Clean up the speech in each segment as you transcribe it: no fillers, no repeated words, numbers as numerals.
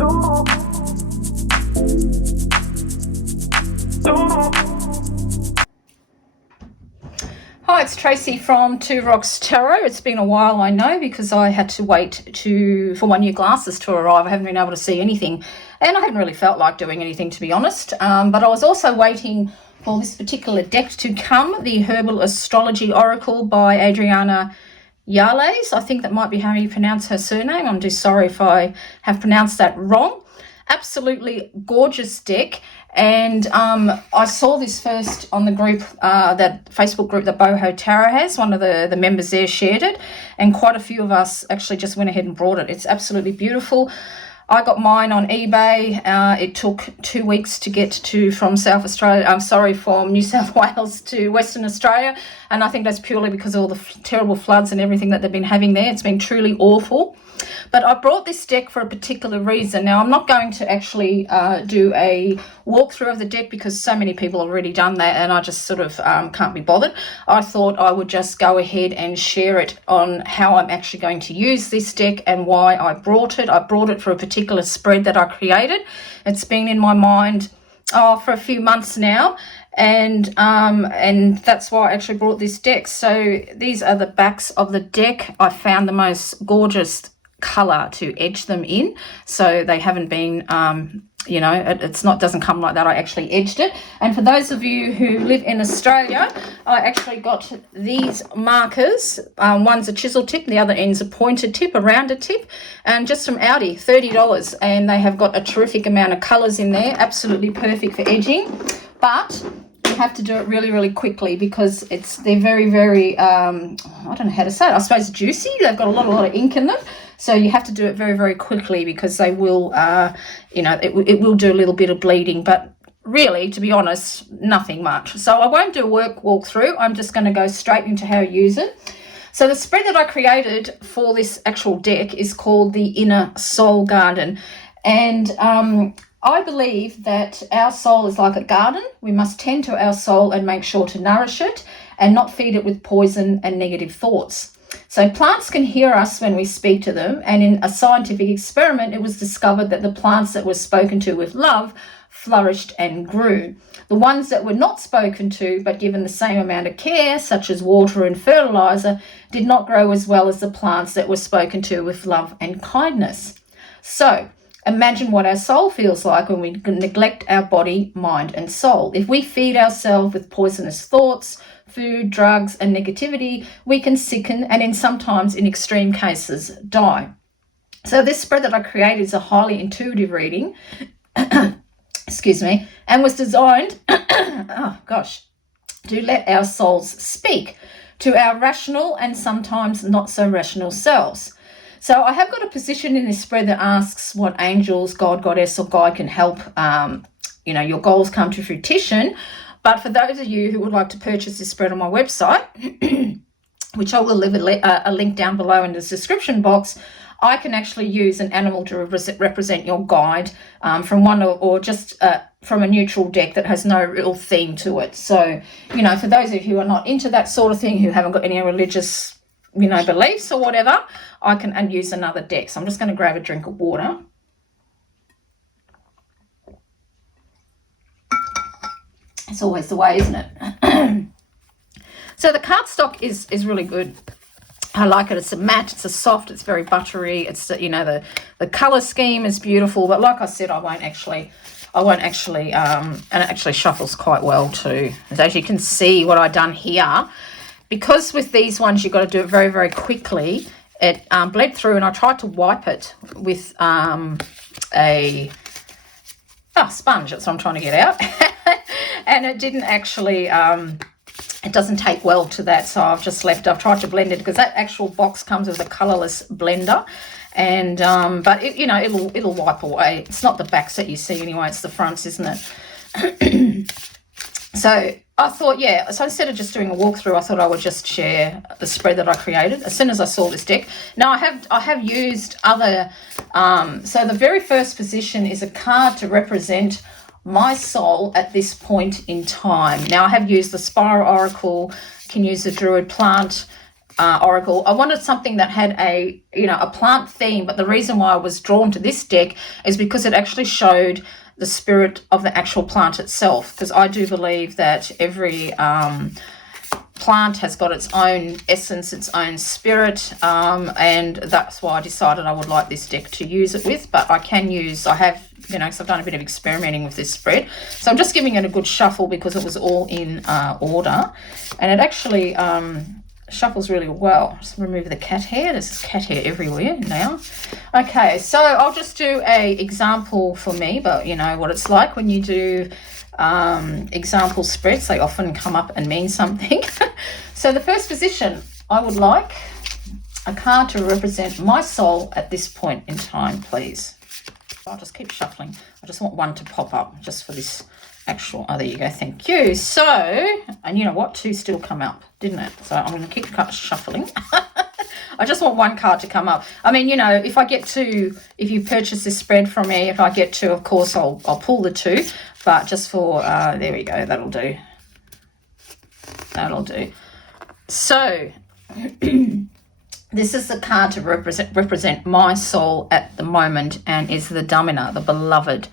Hi, it's Tracy from Two Rocks Tarot. It's been a while, I know, because I had to wait for my new glasses to arrive. I haven't been able to see anything, and I haven't really felt like doing anything, to be honest. But I was also waiting for this particular deck to come, the Herbal Astrology Oracle by Adriana Yales. I think that might be how you pronounce her surname. I'm just sorry if I have pronounced that wrong. Absolutely gorgeous deck. And I saw this first on the group, that Facebook group that Boho Tarot has. One of the members there shared it, and quite a few of us actually just went ahead and bought it. It's absolutely beautiful. I got mine on eBay. It took 2 weeks to get from from New South Wales to Western Australia, and I think that's purely because of all the terrible floods and everything that they've been having there. It's been truly awful. But I brought this deck for a particular reason. Now, I'm not going to actually do a walkthrough of the deck because so many people have already done that, and I just sort of can't be bothered. I thought I would just go ahead and share it on how I'm actually going to use this deck and why I brought it. I brought it for a particular spread that I created. It's been in my mind for a few months now, and that's why I actually brought this deck. So these are the backs of the deck. I found the most gorgeous color to edge them in, so they haven't been doesn't come like that. I actually edged it. And for those of you who live in Australia, I actually got these markers. One's a chisel tip, the other end's a pointed tip, a rounded tip, and just from Aldi, $30, and they have got a terrific amount of colors in there, absolutely perfect for edging. But you have to do it really, really quickly because they're very, very I don't know how to say it, I suppose juicy. They've got a lot of ink in them. So you have to do it very, very quickly because they will, it will do a little bit of bleeding, but really, to be honest, nothing much. So I won't do a walkthrough. I'm just going to go straight into how to use it. So the spread that I created for this actual deck is called the Inner Soul Garden. And I believe that our soul is like a garden. We must tend to our soul and make sure to nourish it and not feed it with poison and negative thoughts. So plants can hear us when we speak to them, and in a scientific experiment, it was discovered that the plants that were spoken to with love flourished and grew. The ones that were not spoken to but given the same amount of care, such as water and fertilizer, did not grow as well as the plants that were spoken to with love and kindness. So imagine what our soul feels like when we neglect our body, mind, and soul. If we feed ourselves with poisonous thoughts, food, drugs, and negativity, we can sicken and sometimes in extreme cases die. So this spread that I created is a highly intuitive reading, excuse me, and was designed, to let our souls speak to our rational and sometimes not so rational selves. So I have got a position in this spread that asks what angels, God, Goddess, or guide can help your goals come to fruition. But for those of you who would like to purchase this spread on my website, which I will leave a link down below in the description box, I can actually use an animal to represent your guide from one or just from a neutral deck that has no real theme to it. So, for those of you who are not into that sort of thing, who haven't got any religious, beliefs or whatever, I can use another deck. So I'm just going to grab a drink of water. It's always the way, isn't it? So the cardstock is really good. I like it. It's a matte, it's a soft, it's very buttery. It's the color scheme is beautiful, but like I said, I won't actually, and it actually shuffles quite well too. As you can see what I've done here, because with these ones you've got to do it very, very quickly. It bled through, and I tried to wipe it with a sponge. That's what I'm trying to get out. And it didn't actually, it doesn't take well to that, so I've tried to blend it because that actual box comes with a colourless blender, and but it'll wipe away. It's not the backs that you see anyway, it's the fronts, isn't it? So I thought, so instead of just doing a walkthrough, I thought I would just share the spread that I created as soon as I saw this deck. Now I have used other, so the very first position is a card to represent my soul at this point in time. Now I have used the Spiral Oracle, can use the Druid plant, Oracle. I wanted something that had a, a plant theme, but the reason why I was drawn to this deck is because it actually showed the spirit of the actual plant itself, because I do believe that every plant has got its own essence, its own spirit, and that's why I decided I would like this deck to use it with. But I have, because I've done a bit of experimenting with this spread, so I'm just giving it a good shuffle because it was all in order, and it actually shuffles really well. Just remove the cat hair. There's cat hair everywhere now. Okay, so I'll just do a example for me, but you know what it's like when you do example spreads. They often come up and mean something. So the first position, I would like a card to represent my soul at this point in time, please. I'll just keep shuffling. I just want one to pop up just for this actual. Oh, there you go. Thank you. So, and you know what? Two still come up, didn't it? So I'm going to keep shuffling. I just want one card to come up. I mean, if you purchase this spread from me, if I get to, of course, I'll pull the two. But just for, there we go. That'll do. That'll do. So, this is the card to represent my soul at the moment, and is the Domina, the beloved.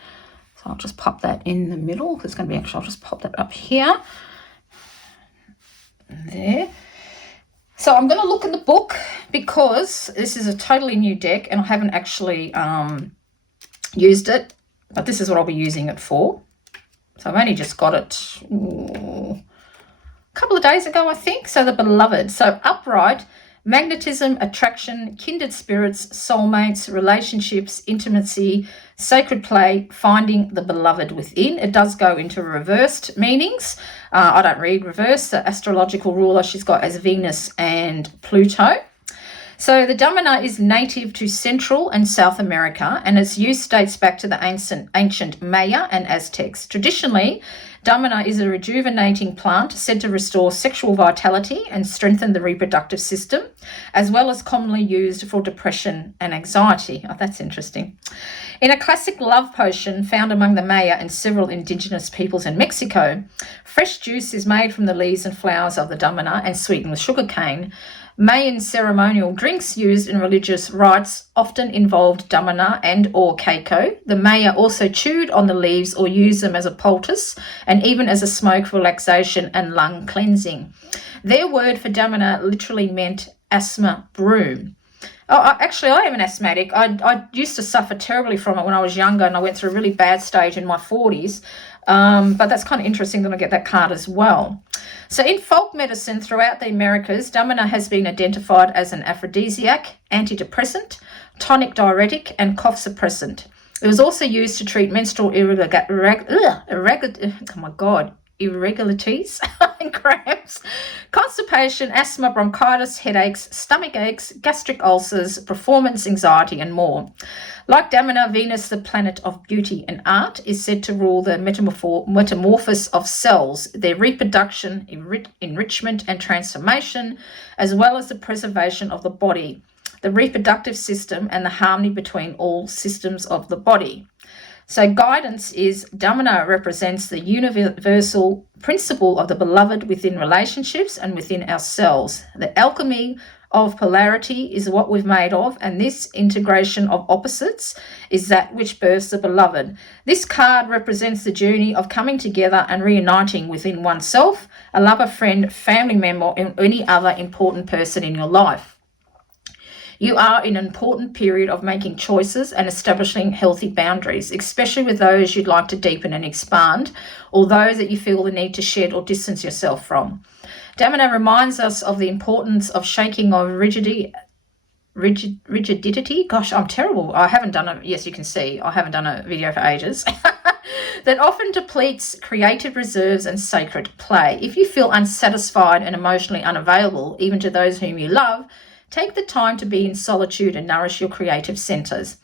So I'll just pop that in the middle. It's going to be I'll just pop that up here. There. So I'm going to look in the book because this is a totally new deck and I haven't actually used it, but this is what I'll be using it for. So I've only just got it a couple of days ago, I think. So the beloved. So upright, magnetism, attraction, kindred spirits, soulmates, relationships, intimacy, sacred play, finding the beloved within. It does go into reversed meanings. I don't read reverse. The astrological ruler she's got as Venus and Pluto. So the Domina is native to Central and South America, and its use dates back to the ancient Maya and Aztecs. Traditionally, Domina is a rejuvenating plant said to restore sexual vitality and strengthen the reproductive system, as well as commonly used for depression and anxiety. Oh, that's interesting. In a classic love potion found among the Maya and several indigenous peoples in Mexico, fresh juice is made from the leaves and flowers of the Domina and sweetened with sugarcane. Mayan ceremonial drinks used in religious rites often involved Domina and or Keiko. The Maya also chewed on the leaves or used them as a poultice and even as a smoke for relaxation and lung cleansing. Their word for Domina literally meant asthma broom. Actually, I am an asthmatic. I used to suffer terribly from it when I was younger, and I went through a really bad stage in my 40s. But that's kind of interesting that I get that card as well. So in folk medicine throughout the Americas, Domina has been identified as an aphrodisiac, antidepressant, tonic diuretic, and cough suppressant. It was also used to treat menstrual irregularities and cramps, constipation, asthma, bronchitis, headaches, stomach aches, gastric ulcers, performance anxiety, and more. Like Domina, Venus, the planet of beauty and art, is said to rule the metamorphosis of cells, their reproduction, enrichment, and transformation, as well as the preservation of the body, the reproductive system, and the harmony between all systems of the body. So guidance is Domina represents the universal principle of the beloved within relationships and within ourselves. The alchemy of polarity is what we've made of, and this integration of opposites is that which births the beloved. This card represents the journey of coming together and reuniting within oneself, a lover, friend, family member, and any other important person in your life. You are in an important period of making choices and establishing healthy boundaries, especially with those you'd like to deepen and expand, or those that you feel the need to shed or distance yourself from. Domina reminds us of the importance of shaking of rigidity. Gosh, I'm terrible. I haven't done it. Yes, you can see I haven't done a video for ages. That often depletes creative reserves and sacred play. If you feel unsatisfied and emotionally unavailable, even to those whom you love, take the time to be in solitude and nourish your creative centers.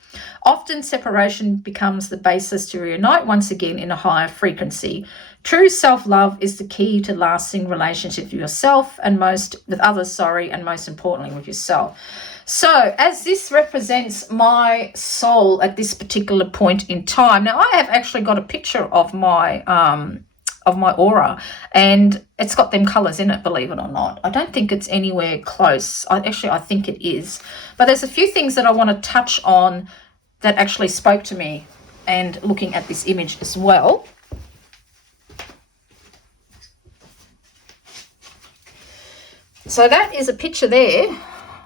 Often separation becomes the basis to reunite once again in a higher frequency. True self-love is the key to lasting relationships with yourself and with others, and most importantly with yourself. So as this represents my soul at this particular point in time, now I have actually got a picture of my of my aura, and it's got them colours in it, believe it or not. I don't think it's anywhere close. I think it is. But there's a few things that I want to touch on that actually spoke to me, and looking at this image as well. So that is a picture there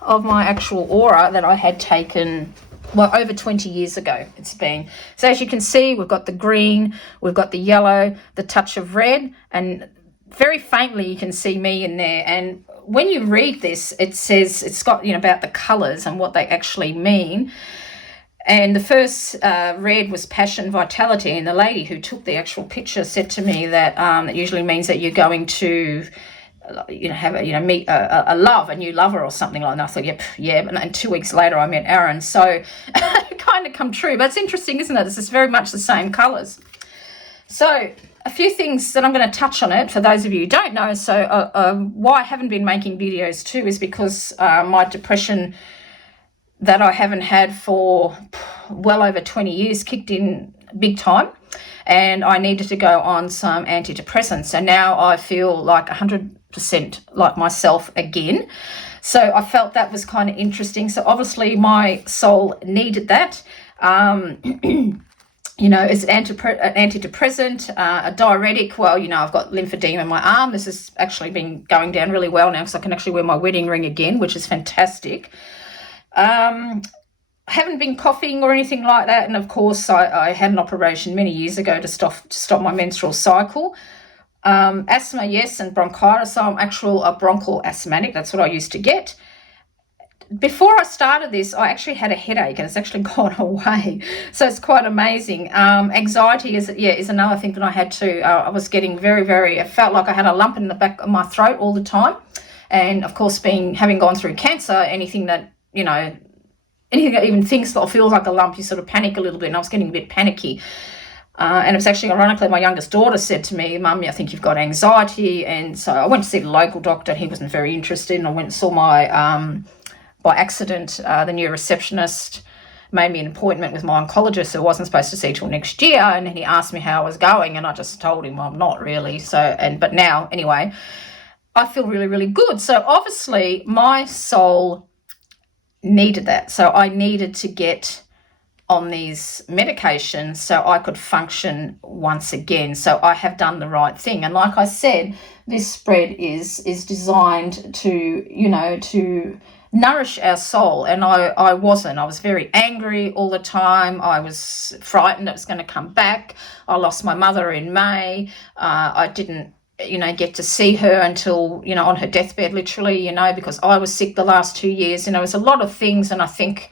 of my actual aura that I had taken, well, over 20 years ago it's been. So as you can see, we've got the green, we've got the yellow, the touch of red, and very faintly you can see me in there. And when you read this, it says, it's got, you know, about the colours and what they actually mean. And the first red was passion, vitality, and the lady who took the actual picture said to me that it usually means that you're going to, you know, have a, you know, meet a love, a new lover or something like that. I thought, yep, yeah. And 2 weeks later, I met Aaron. So it kind of come true. But it's interesting, isn't it? It's just very much the same colours. So a few things that I'm going to touch on it for those of you who don't know. So why I haven't been making videos too is because my depression that I haven't had for well over 20 years kicked in big time, and I needed to go on some antidepressants. So now I feel like 100% like myself again. So I felt that was kind of interesting. So obviously my soul needed that. You know, it's an antidepressant, a diuretic. Well, you know, I've got lymphedema in my arm. This has actually been going down really well now because I can actually wear my wedding ring again, which is fantastic. Haven't been coughing or anything like that, and of course I had an operation many years ago to stop my menstrual cycle. Asthma, yes, and bronchitis. So I'm a bronchial asthmatic. That's what I used to get. Before I started this, I actually had a headache, and it's actually gone away. So it's quite amazing. Anxiety is another thing that I had too. I was getting very, it felt like I had a lump in the back of my throat all the time. And of course, having gone through cancer, anything that even thinks or feels like a lump, you sort of panic a little bit, and I was getting a bit panicky. And it was actually ironically, my youngest daughter said to me, "Mummy, I think you've got anxiety." And so I went to see the local doctor. He wasn't very interested, and I went and saw my, by accident, the new receptionist made me an appointment with my oncologist who I wasn't supposed to see till next year. And he asked me how I was going, and I just told him, well, I'm not really. But now, anyway, I feel really, really good. So obviously my soul needed that. So I needed to get on these medications so I could function once again. So I have done the right thing. And like I said, this spread is designed to nourish our soul. And I was very angry all the time. I was frightened it was going to come back. I lost my mother in May. I didn't get to see her until, on her deathbed, literally, because I was sick the last 2 years. It was a lot of things. And I think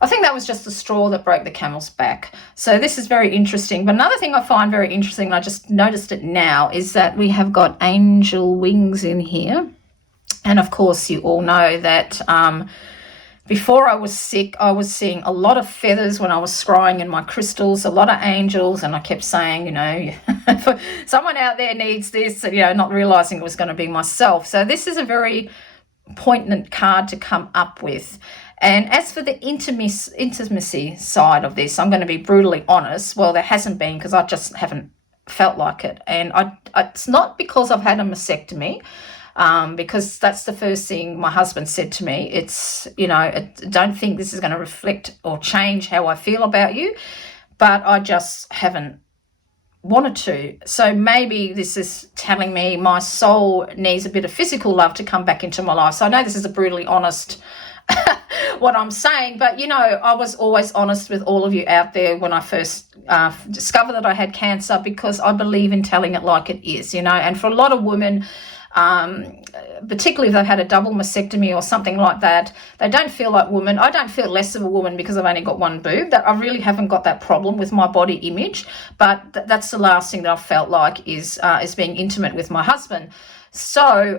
that was just the straw that broke the camel's back. So this is very interesting. But another thing I find very interesting, and I just noticed it now, is that we have got angel wings in here. And of course, you all know that before I was sick, I was seeing a lot of feathers when I was scrying in my crystals, a lot of angels. And I kept saying, someone out there needs this, not realizing it was going to be myself. So this is a very poignant card to come up with. And as for the intimacy side of this, I'm going to be brutally honest. Well, there hasn't been, because I just haven't felt like it. And it's not because I've had a mastectomy, because that's the first thing my husband said to me. It's, don't think this is going to reflect or change how I feel about you, but I just haven't wanted to. So maybe this is telling me my soul needs a bit of physical love to come back into my life. So I know this is a brutally honest what I'm saying, but I was always honest with all of you out there when I first discovered that I had cancer, because I believe in telling it like it is, and for a lot of women, particularly if they've had a double mastectomy or something like that, they don't feel like women. I don't feel less of a woman because I've only got one boob. That I really haven't got that problem with my body image, but that's the last thing that I've felt like is being intimate with my husband. So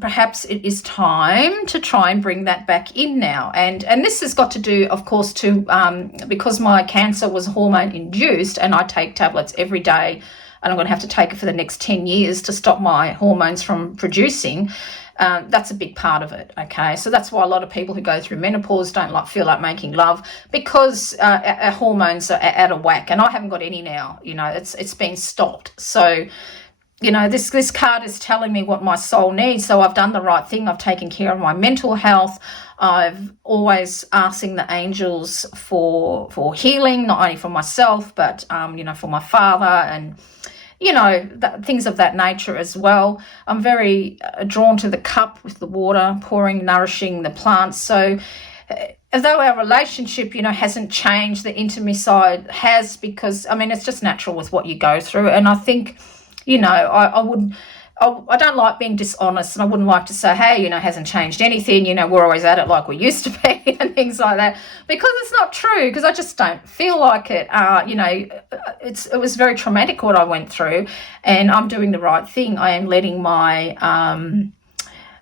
perhaps it is time to try and bring that back in now. And this has got to do, of course, because my cancer was hormone induced, and I take tablets every day, and I'm going to have to take it for the next 10 years to stop my hormones from producing. That's a big part of it, okay? So that's why a lot of people who go through menopause don't feel like making love, because our hormones are out of whack, and I haven't got any now. It's been stopped. So this card is telling me what my soul needs. So I've done the right thing. I've taken care of my mental health. I've always asking the angels for healing, not only for myself, but for my father, and things of that nature as well. I'm very drawn to the cup with the water, pouring, nourishing the plants. So although our relationship, hasn't changed, the intimacy side has, because, it's just natural with what you go through. And I think, I don't like being dishonest, and I wouldn't like to say, hey, hasn't changed anything, we're always at it like we used to be and things like that, because it's not true, because I just don't feel like it. It was very traumatic what I went through, and I'm doing the right thing. I am letting my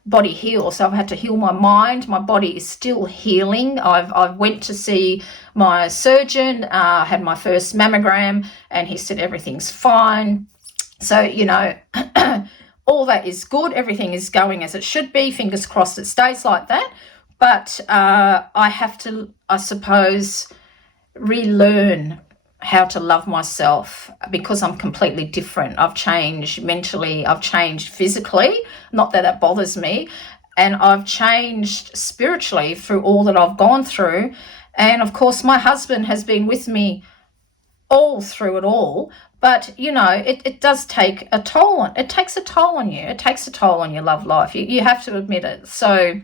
body heal. So I've had to heal my mind. My body is still healing. I've went to see my surgeon, had my first mammogram, and he said everything's fine. So, all that is good. Everything is going as it should be. Fingers crossed it stays like that. But I have to, I suppose, relearn how to love myself, because I'm completely different. I've changed mentally. I've changed physically. Not that that bothers me. And I've changed spiritually through all that I've gone through. And, of course, my husband has been with me all through it all. But, it does take a toll on, it takes a toll on you. It takes a toll on your love life. You have to admit it. So,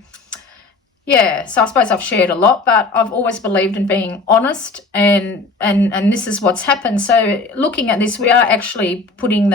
yeah, so I suppose I've shared a lot, but I've always believed in being honest, and this is what's happened. So looking at this, we are actually going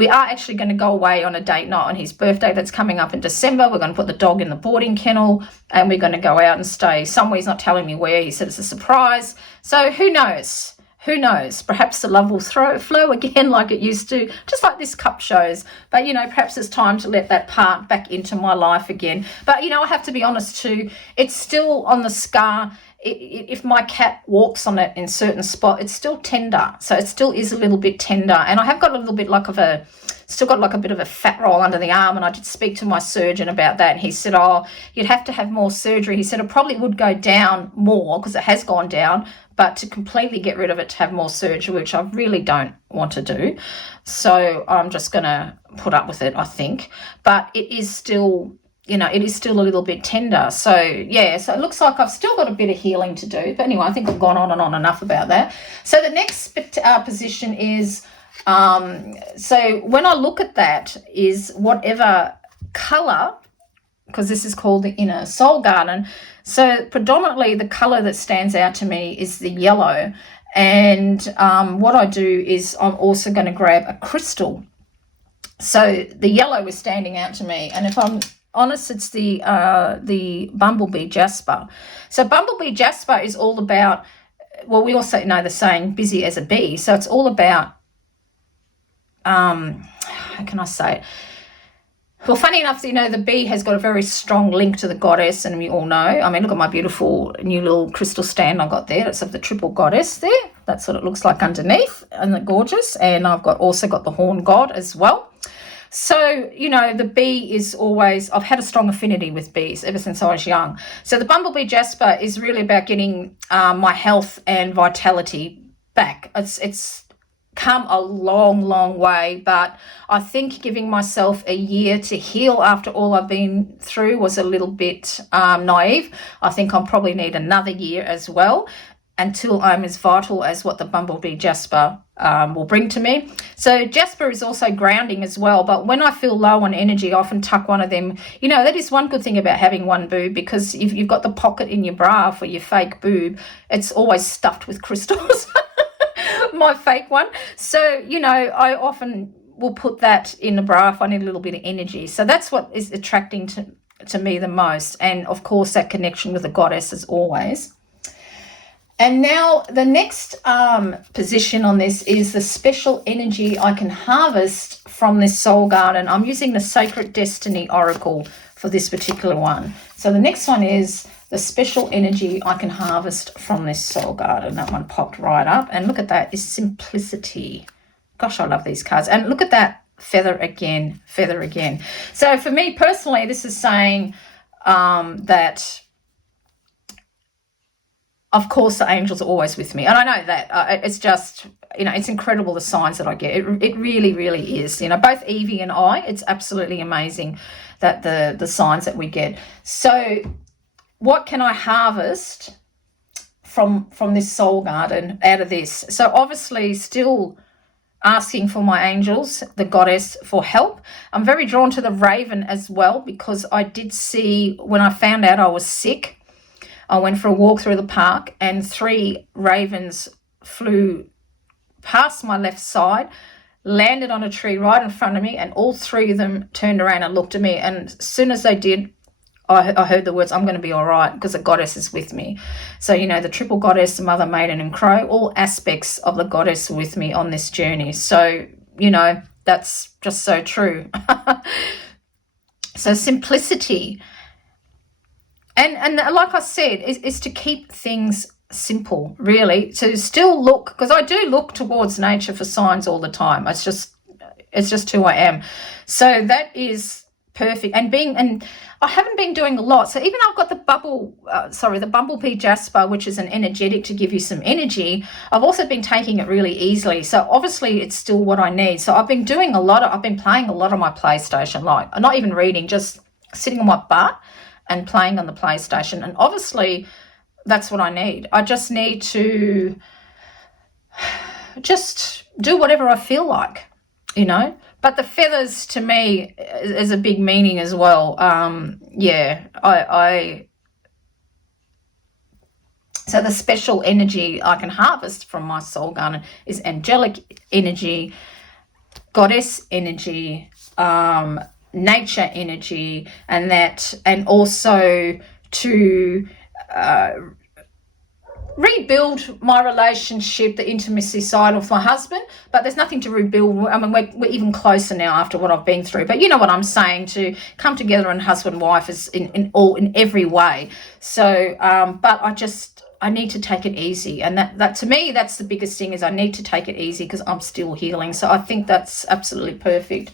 to go away on a date night on his birthday that's coming up in December. We're going to put the dog in the boarding kennel, and we're going to go out and stay somewhere. He's not telling me where. He said it's a surprise. So who knows? Who knows? Perhaps the love will flow again like it used to, just like this cup shows. But, perhaps it's time to let that part back into my life again. But, I have to be honest too, it's still on the scar. If my cat walks on it in certain spot, it's still tender. So it still is a little bit tender. And I have got a little bit still got like a bit of a fat roll under the arm. And I did speak to my surgeon about that. And he said, you'd have to have more surgery. He said it probably would go down more, because it has gone down, but to completely get rid of it, to have more surgery, which I really don't want to do. So I'm just going to put up with it, I think. But it is still, it is still a little bit tender. So, yeah, so it looks like I've still got a bit of healing to do. But anyway, I think I've gone on and on enough about that. So the next position is, so when I look at that, is whatever colour, because this is called the inner soul garden. So predominantly the colour that stands out to me is the yellow. And what I do is I'm also going to grab a crystal. So the yellow is standing out to me. And if I'm honest, it's the bumblebee jasper. So bumblebee jasper is all about, well, we also know the saying, busy as a bee. So it's all about, how can I say it? Well, funny enough, the bee has got a very strong link to the goddess, and we all know. I mean, look at my beautiful new little crystal stand I got there. It's of the triple goddess there. That's what it looks like underneath, and it's gorgeous. And I've also got the horn god as well. So, the bee is always, I've had a strong affinity with bees ever since I was young. So the bumblebee jasper is really about getting my health and vitality back. It's come a long, long way, but I think giving myself a year to heal after all I've been through was a little bit naive. I think I'll probably need another year as well, until I'm as vital as what the bumblebee jasper will bring to me. So jasper is also grounding as well, but when I feel low on energy, I often tuck one of them. That is one good thing about having one boob, because if you've got the pocket in your bra for your fake boob, it's always stuffed with crystals. My fake one. So, I often will put that in the bra if I need a little bit of energy. So that's what is attracting to me the most. And, of course, that connection with the goddess as always. And now the next position on this is the special energy I can harvest from this soul garden. I'm using the Sacred Destiny Oracle for this particular one. So the next one is the special energy I can harvest from this soul garden. That one popped right up. And look at that, is simplicity. Gosh, I love these cards. And look at that feather again, feather again. So for me personally, this is saying that, of course, the angels are always with me. And I know that. It's just, it's incredible the signs that I get. It really, really is. Both Evie and I, it's absolutely amazing that the signs that we get. So what can I harvest from this soul garden out of this? So obviously still asking for my angels, the goddess, for help. I'm very drawn to the raven as well, because I did see, when I found out I was sick, I went for a walk through the park and 3 ravens flew past my left side, landed on a tree right in front of me, and all 3 of them turned around and looked at me. And as soon as they did, I heard the words, I'm going to be all right, because the goddess is with me. So, the triple goddess, the mother, maiden, and crow, all aspects of the goddess with me on this journey. So, that's just so true. So simplicity. And like I said, is to keep things simple, really, to still look, because I do look towards nature for signs all the time. It's just who I am. So that is perfect. And I haven't been doing a lot. So even I've got the bumblebee jasper, which is an energetic to give you some energy. I've also been taking it really easily. So obviously it's still what I need. So I've been playing a lot on my PlayStation, like not even reading, just sitting on my butt and playing on the PlayStation. And obviously that's what I need. I just need to just do whatever I feel like, But the feathers to me is a big meaning as well. So the special energy I can harvest from my soul garden is angelic energy, goddess energy, nature energy, and also to rebuild my relationship, the intimacy side of my husband. But there's nothing to rebuild. I mean, we're even closer now after what I've been through. But you know what I'm saying, to come together and husband and wife is in every way. So but I need to take it easy, and that to me, that's the biggest thing, is I need to take it easy because I'm still healing. So I think that's absolutely perfect.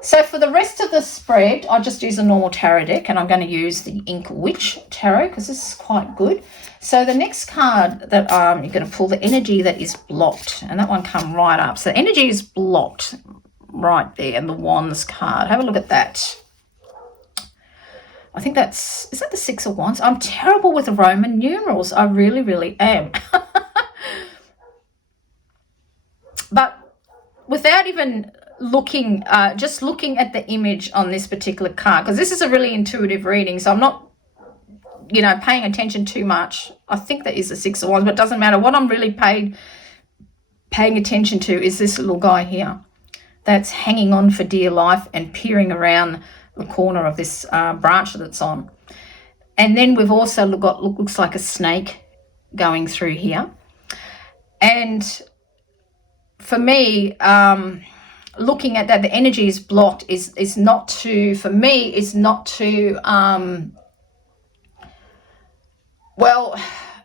So for the rest of the spread, I just use a normal tarot deck, and I'm going to use the Ink Witch Tarot because this is quite good. So the next card that you're going to pull, the energy that is blocked, and that one come right up. So the energy is blocked right there, and the Wands card. Have a look at that. I think is that the 6 of Wands? I'm terrible with Roman numerals. I really, really am. But without even looking, just looking at the image on this particular card, because this is a really intuitive reading, so I'm not, paying attention too much. I think that is the 6 of Wands, but it doesn't matter. What I'm really paying attention to is this little guy here that's hanging on for dear life and peering around the corner of this branch that it's on. And then we've also got, looks like a snake going through here. And for me, looking at that, the energy is blocked, is not to, for me, is not to,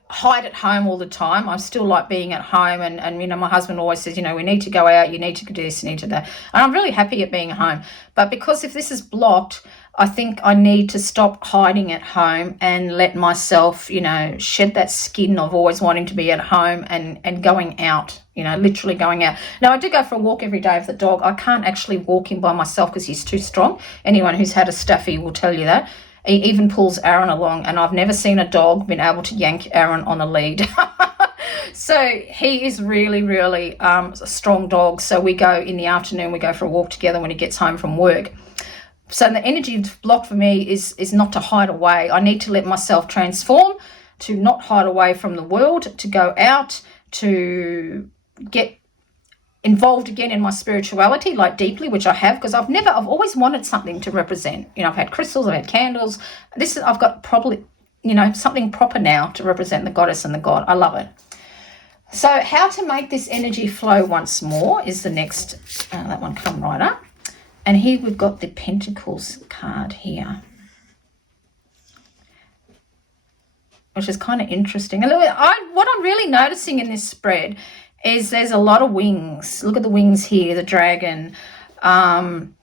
hide at home all the time. I still like being at home, and my husband always says, we need to go out, you need to do this, you need to do that. And I'm really happy at being at home. But because if this is blocked, I think I need to stop hiding at home and let myself, shed that skin of always wanting to be at home and going out, literally going out. Now, I do go for a walk every day with the dog. I can't actually walk him by myself because he's too strong. Anyone who's had a staffy will tell you that. He even pulls Aaron along, and I've never seen a dog been able to yank Aaron on a lead. So he is really, really a strong dog. So we go in the afternoon, we go for a walk together when he gets home from work. So the energy block for me is not to hide away. I need to let myself transform, to not hide away from the world, to go out, to get involved again in my spirituality, like deeply, which I have, because I've always wanted something to represent. I've had crystals, I've had candles. I've got probably, something proper now to represent the goddess and the god. I love it. So how to make this energy flow once more is the next, that one come right up. And here we've got the Pentacles card here, which is kind of interesting. And what I'm really noticing in this spread is there's a lot of wings. Look at the wings here, the dragon. And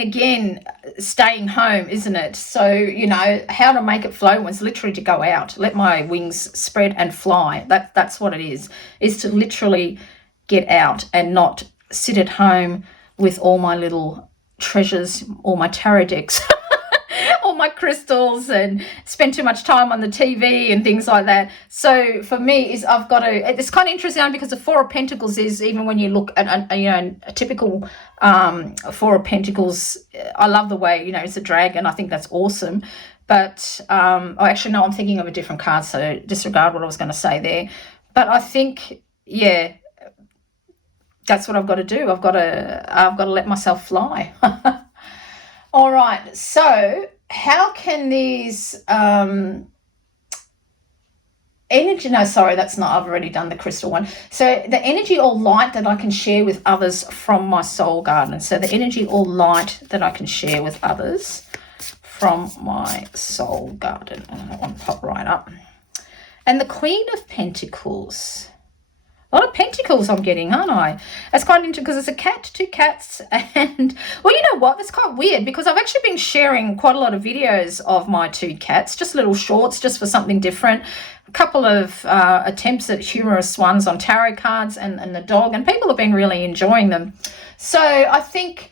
again, staying home, isn't it? So, you know, how to make it flow was literally to go out, let my wings spread and fly. That's what it is to literally get out and not sit at home with all my little treasures, all my tarot decks, all my crystals, and spend too much time on the TV and things like that. So for me, is I've got to, it's kind of interesting because the Four of Pentacles is, even when you look at you know, a typical Four of Pentacles, I love the way, you know, it's a dragon. I think that's awesome. But actually, no, I'm thinking of a different card, so disregard what I was going to say there. But I think, yeah, that's what I've got to do. I've got to let myself fly. All right, so how can these energy, no, sorry, that's not, I've already done the crystal one. So the energy or light that I can share with others from my soul garden. So the energy or light that I can share with others from my soul garden. And that one pop right up. And the Queen of Pentacles. A lot of pentacles I'm getting, aren't I? That's quite interesting because it's a cat, two cats, and, well, you know what? That's quite weird because I've actually been sharing quite a lot of videos of my two cats, just little shorts, just for something different. A couple of attempts at humorous ones on tarot cards and the dog, and people have been really enjoying them. So I think,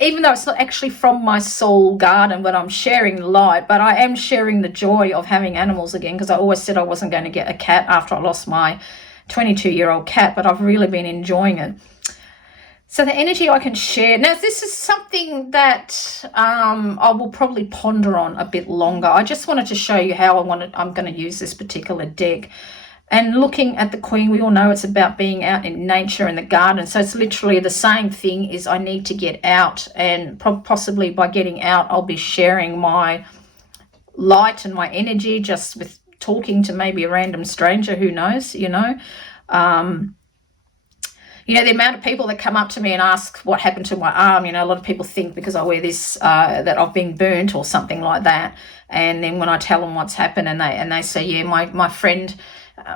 even though it's not actually from my soul garden, but I'm sharing the light, but I am sharing the joy of having animals again, because I always said I wasn't going to get a cat after I lost my 22-year-old cat, but I've really been enjoying it. So the energy I can share. Now, this is something that I will probably ponder on a bit longer. I just wanted to show you how I'm going to use this particular deck. And looking at the Queen, we all know it's about being out in nature in the garden. So it's literally the same thing, is I need to get out, and possibly by getting out, I'll be sharing my light and my energy just with talking to maybe a random stranger, who knows, you know. You know, the amount of people that come up to me and ask what happened to my arm, you know, a lot of people think because I wear this that I've been burnt or something like that. And then when I tell them what's happened, and they say, yeah, my friend,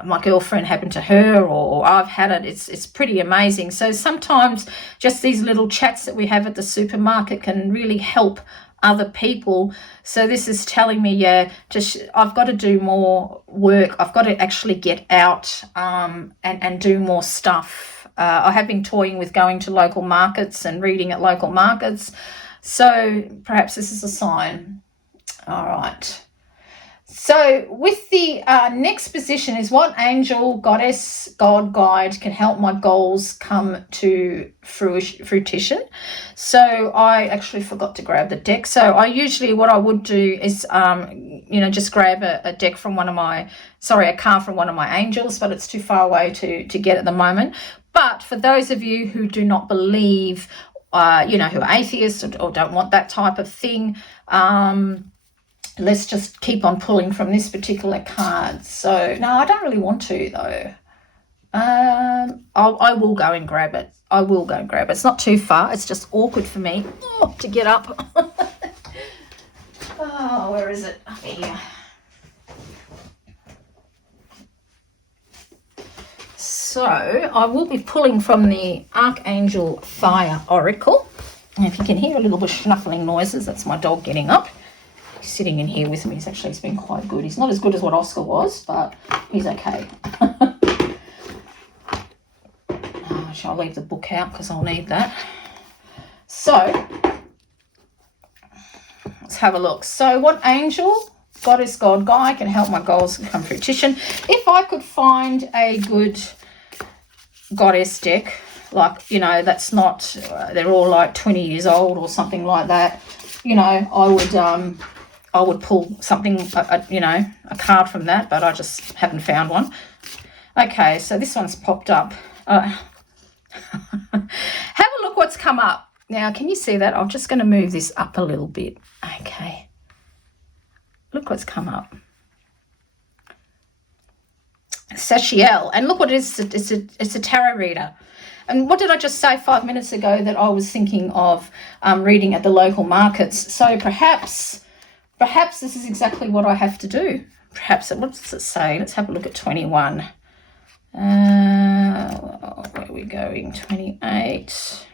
my girlfriend happened to her, or I've had it, it's pretty amazing. So sometimes just these little chats that we have at the supermarket can really help other people. So this is telling me, yeah, I've got to do more work. I've got to actually get out and do more stuff. I have been toying with going to local markets and reading at local markets. So perhaps this is a sign. All right. So with the next position is, what angel, goddess, god, guide can help my goals come to fruition? So I actually forgot to grab the deck. So I usually, what I would do is, you know, just grab a deck from a card from one of my angels, but it's too far away to get at the moment. But for those of you who do not believe, you know, who are atheists or don't want that type of thing, let's just keep on pulling from this particular card. So, no, I don't really want to, though. I will go and grab it. I will go and grab it. It's not too far. It's just awkward for me to get up. Oh, where is it? Up here. So, I will be pulling from the Archangel Fire Oracle. And if you can hear a little bit of snuffling noises, that's my dog getting up. Sitting in here with me. He's been quite good. He's not as good as what Oscar was, but he's okay. Shall I leave the book out because I'll need that? So let's have a look. So what angel, goddess, god, guy can help my goals come to fruition? If I could find a good goddess deck, like, you know, that's not, they're all like 20 years old or something like that, you know, I would pull something, you know, a card from that, but I just haven't found one. Okay, so this one's popped up. Have a look what's come up. Now, can you see that? I'm just going to move this up a little bit. Okay. Look what's come up. Sachiel. And look what it is. It's a tarot reader. And what did I just say 5 minutes ago that I was thinking of reading at the local markets? So perhaps this is exactly what I have to do. Perhaps, what does it say? Let's have a look at 21. Where are we going? 28.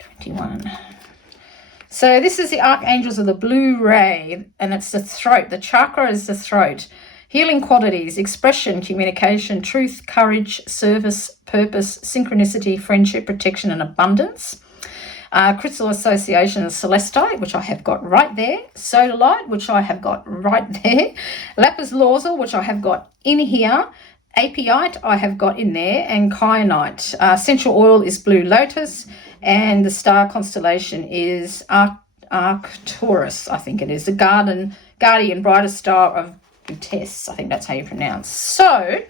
21. So this is the archangels of the blue ray, and it's the throat. The chakra is the throat. Healing qualities: expression, communication, truth, courage, service, purpose, synchronicity, friendship, protection, and abundance. Crystal association is celestite, which I have got right there. Sodalite, which I have got right there. Lapis lazuli, which I have got in here. Apionite I have got in there, and kyanite. Essential oil is blue lotus, and the star constellation is Arcturus, I think it is, the guardian brightest star of Butes. I think that's how you pronounce. So,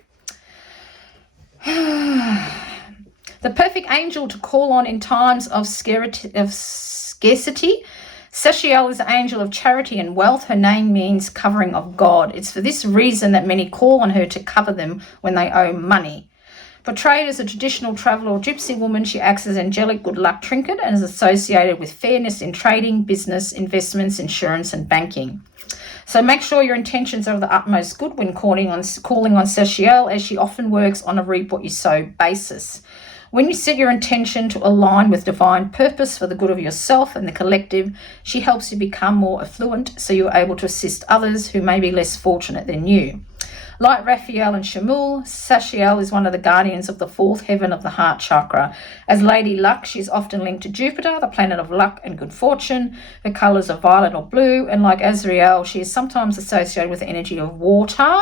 the perfect angel to call on in times of scarcity. Sachiel is the angel of charity and wealth. Her name means covering of God. It's for this reason that many call on her to cover them when they owe money. Portrayed as a traditional traveller or gypsy woman, she acts as angelic good luck trinket and is associated with fairness in trading, business, investments, insurance, and banking. So make sure your intentions are of the utmost good when calling on Sachiel, as she often works on a reap what you sow basis. When you set your intention to align with divine purpose for the good of yourself and the collective, she helps you become more affluent so you're able to assist others who may be less fortunate than you. Like Raphael and Shamul, Sachiel is one of the guardians of the fourth heaven of the heart chakra. As Lady Luck, she is often linked to Jupiter, the planet of luck and good fortune. Her colours are violet or blue, and like Azrael, she is sometimes associated with the energy of water.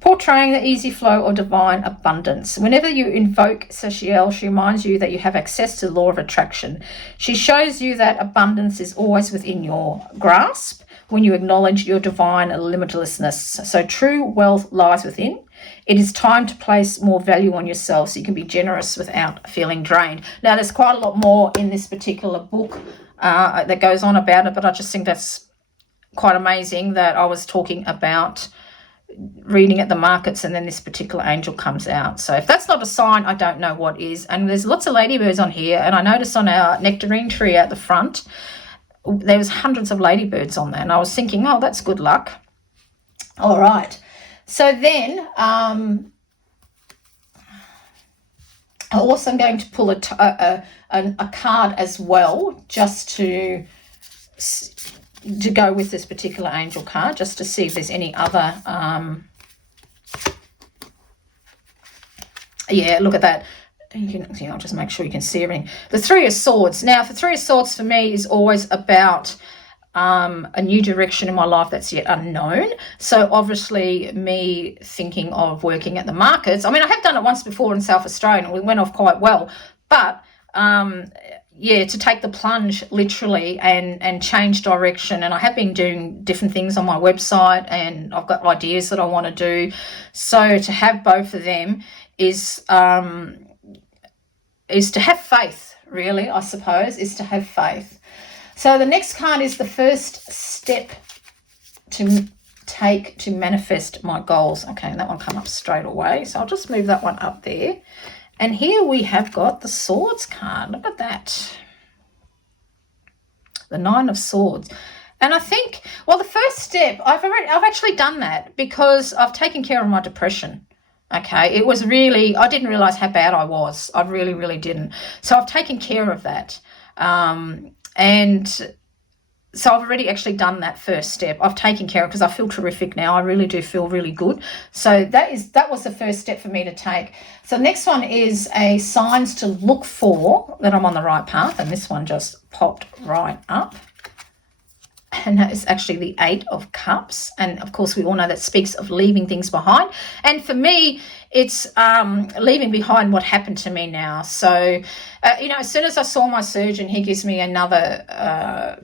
Portraying the easy flow of divine abundance. Whenever you invoke Sachiel, she reminds you that you have access to the law of attraction. She shows you that abundance is always within your grasp when you acknowledge your divine limitlessness. So true wealth lies within. It is time to place more value on yourself so you can be generous without feeling drained. Now, there's quite a lot more in this particular book that goes on about it, but I just think that's quite amazing that I was talking about reading at the markets and then this particular angel comes out. So if that's not a sign, I don't know what is. And there's lots of ladybirds on here, and I noticed on our nectarine tree at the front there was hundreds of ladybirds on there, and I was thinking, oh, that's good luck. All right, so then I also am going to pull a card as well, just to go with this particular angel card, just to see if there's any other yeah, look at that. I'll just make sure you can see everything. The Three of Swords. Now, the Three of Swords for me is always about a new direction in my life that's yet unknown. So obviously me thinking of working at the markets. I mean, I have done it once before in South Australia and it went off quite well. But yeah, to take the plunge literally and change direction. And I have been doing different things on my website, and I've got ideas that I want to do. So to have both of them is to have faith, really, I suppose, is to have faith. So the next card is the first step to take to manifest my goals. Okay, and that one come up straight away. So I'll just move that one up there. And here we have got the Swords card. Look at that. The Nine of Swords. And I think, well, the first step, I've actually done that because I've taken care of my depression. Okay, it was really, I didn't realize how bad I was. I really, really didn't. So I've taken care of that. And so I've already actually done that first step. I've taken care of, because I feel terrific now. I really do feel really good. So that was the first step for me to take. So the next one is a signs to look for that I'm on the right path. And this one just popped right up. And that is actually the Eight of Cups. And of course, we all know that speaks of leaving things behind. And for me, it's leaving behind what happened to me now. So, as soon as I saw my surgeon, he gives me another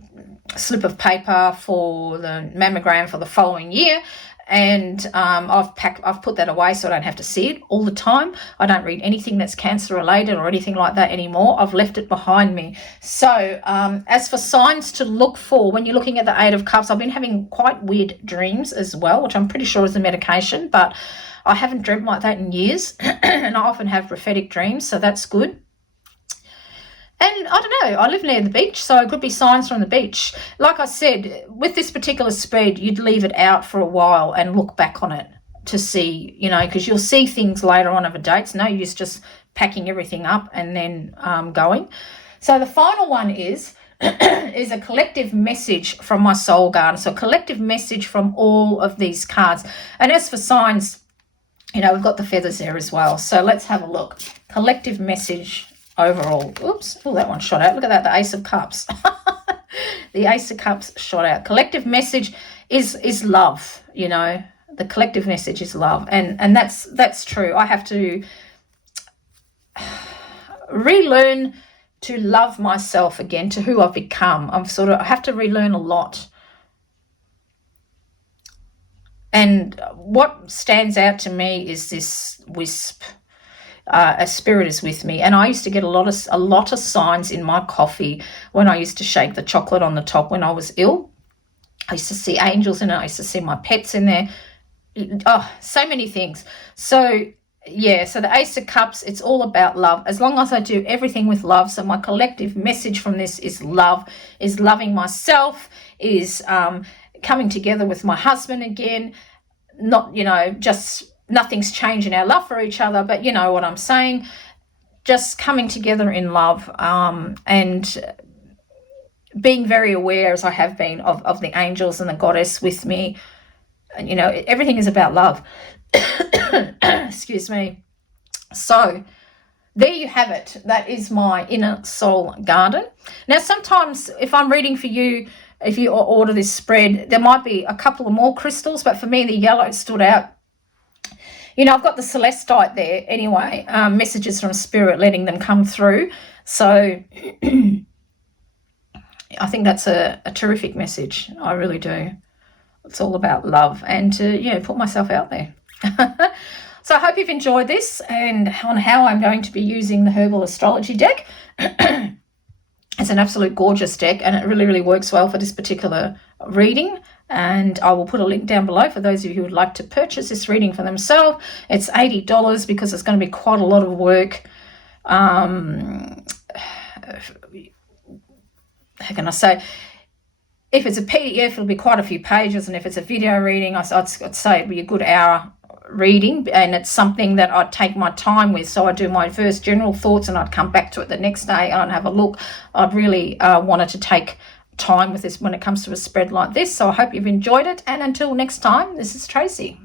slip of paper for the mammogram for the following year. And I've put that away so I don't have to see it all the time. I don't read anything that's cancer related or anything like that anymore. I've left it behind me. So as for signs to look for, when you're looking at the Eight of Cups, I've been having quite weird dreams as well, which I'm pretty sure is a medication, but I haven't dreamt like that in years. And I often have prophetic dreams, so that's good. And I don't know, I live near the beach, so it could be signs from the beach. Like I said, with this particular spread, you'd leave it out for a while and look back on it to see, you know, because you'll see things later on of a date. It's no use just packing everything up and then going. So the final one is a collective message from my soul garden. So a collective message from all of these cards. And as for signs, you know, we've got the feathers there as well. So let's have a look. Collective message overall. Oops. Oh, that one shot out. Look at that. The Ace of Cups. The Ace of Cups shot out. Collective message is love, you know. The collective message is love. And that's true. I have to relearn to love myself again, to who I've become. I have to relearn a lot. And what stands out to me is this wisp. A spirit is with me, and I used to get a lot of signs in my coffee when I used to shake the chocolate on the top when I was ill. I used to see angels in it. I used to see my pets in there. Oh, so many things. So yeah, so the Ace of Cups, it's all about love. As long as I do everything with love. So my collective message from this is love, is loving myself, is coming together with my husband again. Not, you know, just nothing's changed in our love for each other, but you know what I'm saying. Just coming together in love, and being very aware, as I have been, of the angels and the goddess with me. And, you know, everything is about love. Excuse me. So there you have it. That is my inner soul garden. Now, sometimes if I'm reading for you, if you order this spread, there might be a couple of more crystals, but for me, the yellow stood out. You know, I've got the celestite there anyway, messages from spirit, letting them come through. So I think that's a terrific message. I really do. It's all about love and to, you know, put myself out there. So I hope you've enjoyed this and on how I'm going to be using the Herbal Astrology deck. It's an absolute gorgeous deck, and it really, really works well for this particular reading. And I will put a link down below for those of you who would like to purchase this reading for themselves. It's $80 because it's going to be quite a lot of work. How can I say? If it's a PDF, it'll be quite a few pages, and if it's a video reading, I'd say it'd be a good hour reading, and it's something that I'd take my time with. So I'd do my first general thoughts, and I'd come back to it the next day and I'd have a look. I'd really wanted to take time with this when it comes to a spread like this. So I hope you've enjoyed it, and until next time, this is Tracy.